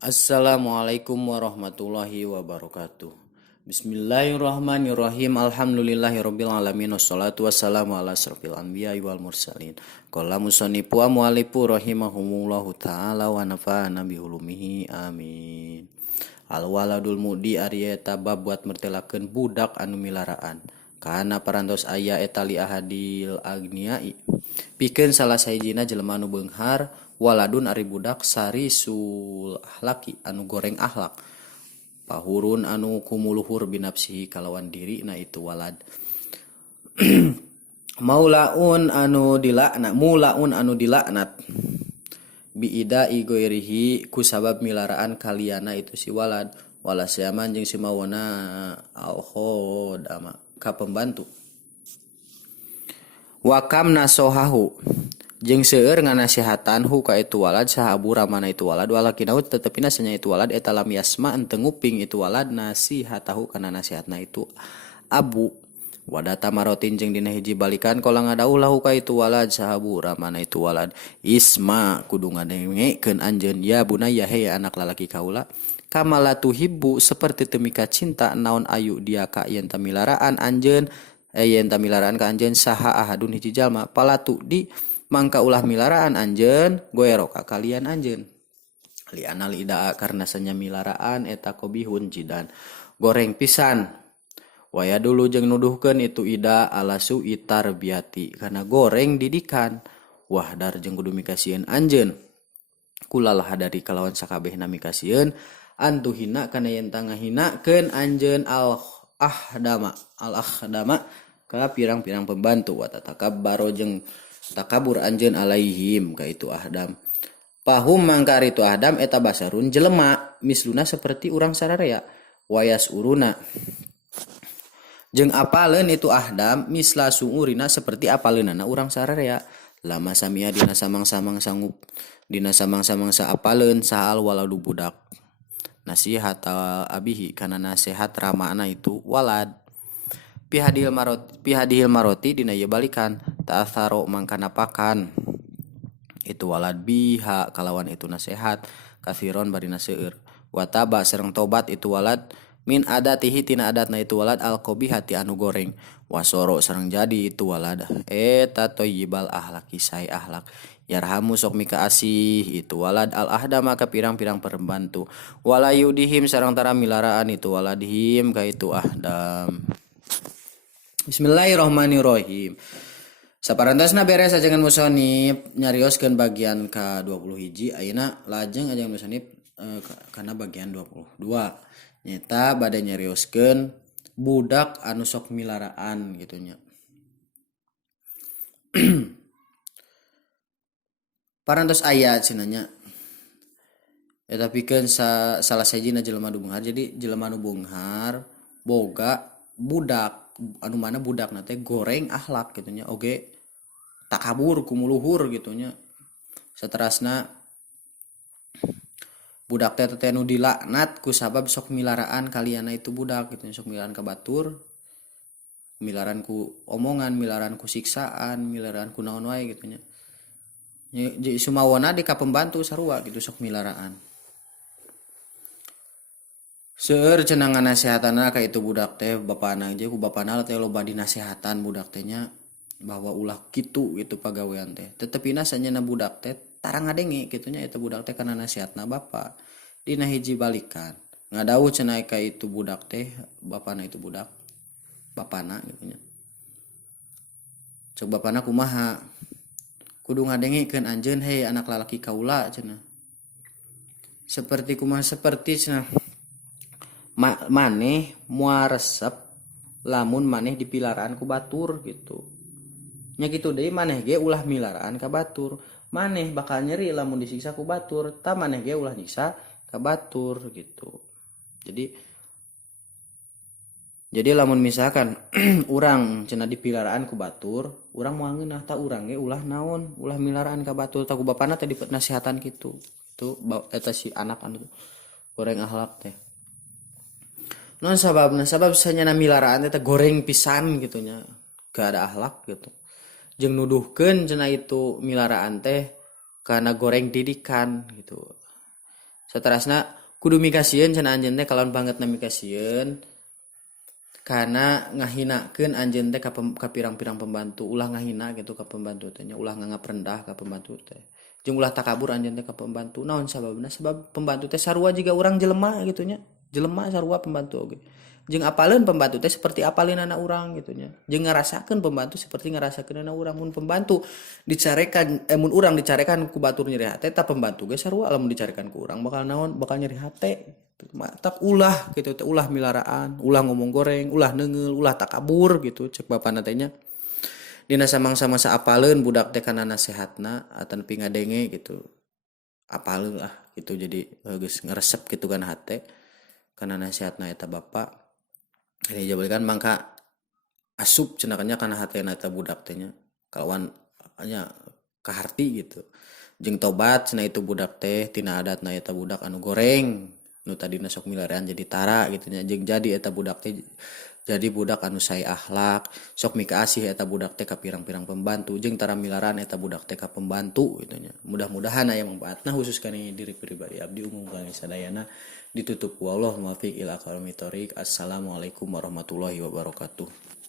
Assalamualaikum warahmatullahi wabarakatuh. Bismillahirrahmanirrahim. Alhamdulillahirabbil alamin wassalatu wassalamu ala asrofil anbiya'i wal mursalin. Qala musannifu wa mu'allifu rahimahumullahu taala wa nafa'ana bihulumihi amin. Al waladul mudi ari eta bab buat mertelakeun budak anu milaraan. Kana parantos aya eta li ahadil agniai. Pikeun salah sahijina jelema anu beunghar waladun ari budak sarisul ahlaki anu goreng akhlak. Pahurun anu kumuluhur binapsihi kalawan diri na itu walad. Mulaun anu dilaknat biida igoirihi ku sabab milaraan kaliana itu si walad wala siaman jeung si mawana alkhodama ka pembantu. Wakam nasohahu jeung seueur nganasihatan hu ka itu walad saha abu ramana itu walad walakinahu tetepina sanya itu walad eta lam yasma ente nguping itu walad nasihatahu kana nasihatna itu abu wadata marotin jeung dina hiji balikan kala ngadauh lahu ka itu walad saha abu ramana itu walad isma kudu ngadengekeun anjeun ya bunayya he anak lalaki kaula kamala tuhibbu seperti temika cinta naon ayu dia ka yen tamilaraan anjeun yen tamilaraan ka anjeun saha ahadun hiji jalma palatu di mangka ulah milaraan anjeun goeroka kalian anjeun li anal idaa karena sanya milaraan eta kobihun jidan goreng pisan waya dulu jeung nuduhkeun itu ida alasu itar biati karena goreng didikan wah dar jeung kudu mikasieun anjeun kulalah dari kalawan sakabehna mikasieun antuhina kana yen tangah hinakeun anjeun al ahdama ka pirang-pirang pembantu wa tatakabbaro jeung takabur anjeun alaihim ka itu ahdam pahum mangka itu ahdam eta basarun jelema misluna seperti urang sararea wayas uruna jeung apaleun itu ahdam misla suurina seperti apaleunana urang sararea lama samia dina samang-samang sanggup dina samang-samang sa apaleun saal waladu budak nasihat abihi kana nasihat ramana itu walad pihadil maroti dina ye balikan ta'atharo mangkana pakan itu walad biha kalawan itu nasihat kafiron bari naseur wataba sareng tobat itu walad min adatihi tina adatna itu walad alqobihati anu goreng wasoro sareng jadi itu walad eta toyibal ahlaki sai ahlak yarhamu sok mika asih itu walad al ahdama ka pirang-pirang pembantu walayudihim sareng tara milaraan itu waladhim ka itu ahdam. Bismillahirrahmanirrahim. Saparantosna beres ajengan musonib nyarioskeun bagian ka-21 ayeuna lajeng ajengan musonib kana bagian 22 nyata bade nyarioskeun budak anu sok milaraan gitu nya. Parantos aya cenanya eta pikeun salah sahijina jelema nu beunghar jadi jelema nu beunghar boga budak anu mana budak nate goreng akhlak gitunya oge takabur kumuluhur gitunya saterasna budak teh teh nu dilaknat ku sabab sok milaraan kaliana itu budak gitu sok milaraan ka batur milaraan ku omongan milaraan ku siksaan milaraan ku naon wae gitunya jadi sumawana di ka pembantu sarua gitu sok milaraan seueur cenah nasihatana ka itu budak teh bapana aja ku bapana teh loba dinasihatan budak teh nya bahwa ulah kitu gitu pagawean teh tetepina sanyana budak teh tara ngadenge kitu nya eta budak teh kana nasihatna bapa dina hiji balikan ngadawuh cenah ka itu budak teh bapana itu budak bapana gitu nya cek bapana kumaha kudu ngadengekeun anjeun hei anak lalaki kaula cenah seperti kumaha seperti cenah maneh moal resep lamun maneh dipilaraan ku batur gitu nya gitu deui maneh ge ulah milaraan ka batur maneh bakal nyeri lamun disiksa ku batur ta maneh ge ulah nyiksa ka batur gitu jadi lamun misalkan urang cenah dipilaraan ku batur urang moal ngeunah ta urang ge ulah naon ulah milaraan ka batur ta ku bapana teh dinasihatan kitu itu eta si anak anu goreng akhlak teh non sababna sabab sanyana milaraan eta goreng pisan gitunya gak ada akhlak gitu jeung nuduhkeun cenah itu milaraan teh karena goreng didikan gitu Saterasna kudu mikasieun cenah anjeun teh kalawan bangetna mikasieun karena ngahinakeun anjeun teh ka pirang-pirang pembantu, ulah ngahina gitu ka pembantu teh nya, ulah nganggap rendah ka pembantu teh. Jeung ulah takabur anjeun teh ka pembantu. Naon sababna? Sebab pembantu teh sarua jiga urang jelema gitu nya. Jelema sarua pembantu oge. Jeung apaleun pembantu teh seperti apaleunana urang gitu nya. Jeung ngarasakeun pembantu seperti ngarasakeunana urang. Mun pembantu dicarekan mun urang dicarekan ku batur nyeri hate tah pembantu ge sarua lamun dicarekan ku urang bakal naon? Bakal nyeri hate. Tak ulah gitu teh, ulah milaraan, ulah ngomong goreng, ulah neungeul, ulah takabur gitu cek bapana teh nya. Dina samang-samasa apaleun budak teh kana nasehatna atan nepi ngadenge gitu. Apaleun lah gitu jadi geus ngaresep gitu kan hate kana nasihatna eta bapa. Ini jabalkan mangka asup cenah kana hatena eta budak teh nya. Kawan nya kaharti gitu. Jeung tobat cenah itu budak teh tina adatna eta budak anu goreng. Nu tadina sok milarian jadi tara gitu nya. Jeung jadi eta budak teh jadi budak anu sae akhlak, sok mika asih eta budak teh ka pirang-pirang pembantu jeung tara milaran eta budak teh ka pembantu gitu nya. Mudah-mudahan aya manfaatna khusus kana diri pribadi abdi umum kami sadayana ditutup ku Allah muwaffiq ila aqwamit thoriq. Assalamualaikum warahmatullahi wabarakatuh.